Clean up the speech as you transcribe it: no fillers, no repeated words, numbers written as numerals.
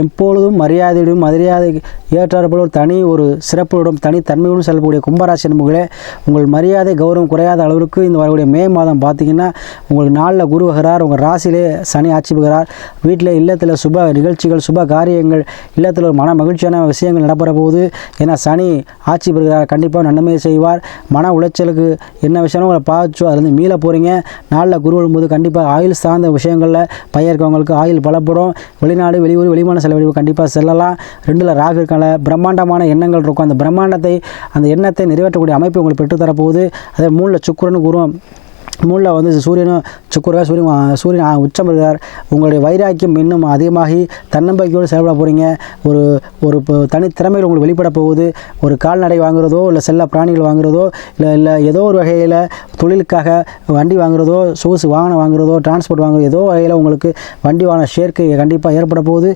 எப்பொழுதும் மரியாதையுடன் மரியாதை ஏற்றாற்போல் ஒரு சிறப்புடன் தனித்தன்மையுடன் செல்லக்கூடிய கும்பராசி நண்பர்களே, உங்கள் மரியாதை கௌரவம் குறையாத அளவிற்கு இந்த வரக்கூடிய மே மாதம் பார்த்தீங்கன்னா உங்களுக்கு நாளில் குரு வகிறார், உங்கள் ராசியிலே சனி ஆட்சி பெறுகிறார். வீட்டில் இல்லத்தில் சுப நிகழ்ச்சிகள் சுப காரியங்கள் இல்லத்தில் ஒரு மன மகிழ்ச்சியான விஷயங்கள் நடப்பெற போகுது. ஏன்னா சனி ஆட்சி பெறுகிறார், கண்டிப்பாக நன்மை செய்வார். மன உளைச்சலுக்கு என்ன விஷயம் உங்களை பாதிச்சோ அதுலேருந்து மீள போகிறீங்க. நாளில் குரு வரும்போது கண்டிப்பாக ஆயுள் சார்ந்த விஷயங்களில் பையன் ஆயுள் பலப்படும். வெளிநாடு வெளியூர் வெளிமான செலவழிவு கண்டிப்பாக செல்லலாம். 2ல் ராகு இருக்கால பிரம்மாண்டமான எண்ணங்கள் இருக்கும். அந்த எண்ணத்தை நிறைவேற்றக்கூடிய அமைப்பு உங்களுக்கு பெற்றுத்தரப்போகுது. அதே 3ல் சுக்கிரனும் குருவும் 3ல் சூரியனும் சூரியன் உச்சம் இருக்கிறார். உங்களுடைய வைராக்கியம் இன்னும் அதிகமாகி தன்னம்பிக்கையோடு செயல்பட போகிறீங்க. ஒரு தனித்திறமைகள் உங்களுக்கு வெளிப்பட போகுது. ஒரு கால்நடை வாங்குறதோ இல்லை செல்ல பிராணிகள் வாங்குறதோ இல்லை ஏதோ ஒரு வகையில் தொழிலுக்காக வண்டி வாங்குறதோ சொகுசு வாகனம் வாங்குறதோ டிரான்ஸ்போர்ட் வாங்குறதோ ஏதோ வகையில் உங்களுக்கு வண்டி வாகன சேர்க்கை கண்டிப்பாக ஏற்பட போகுது.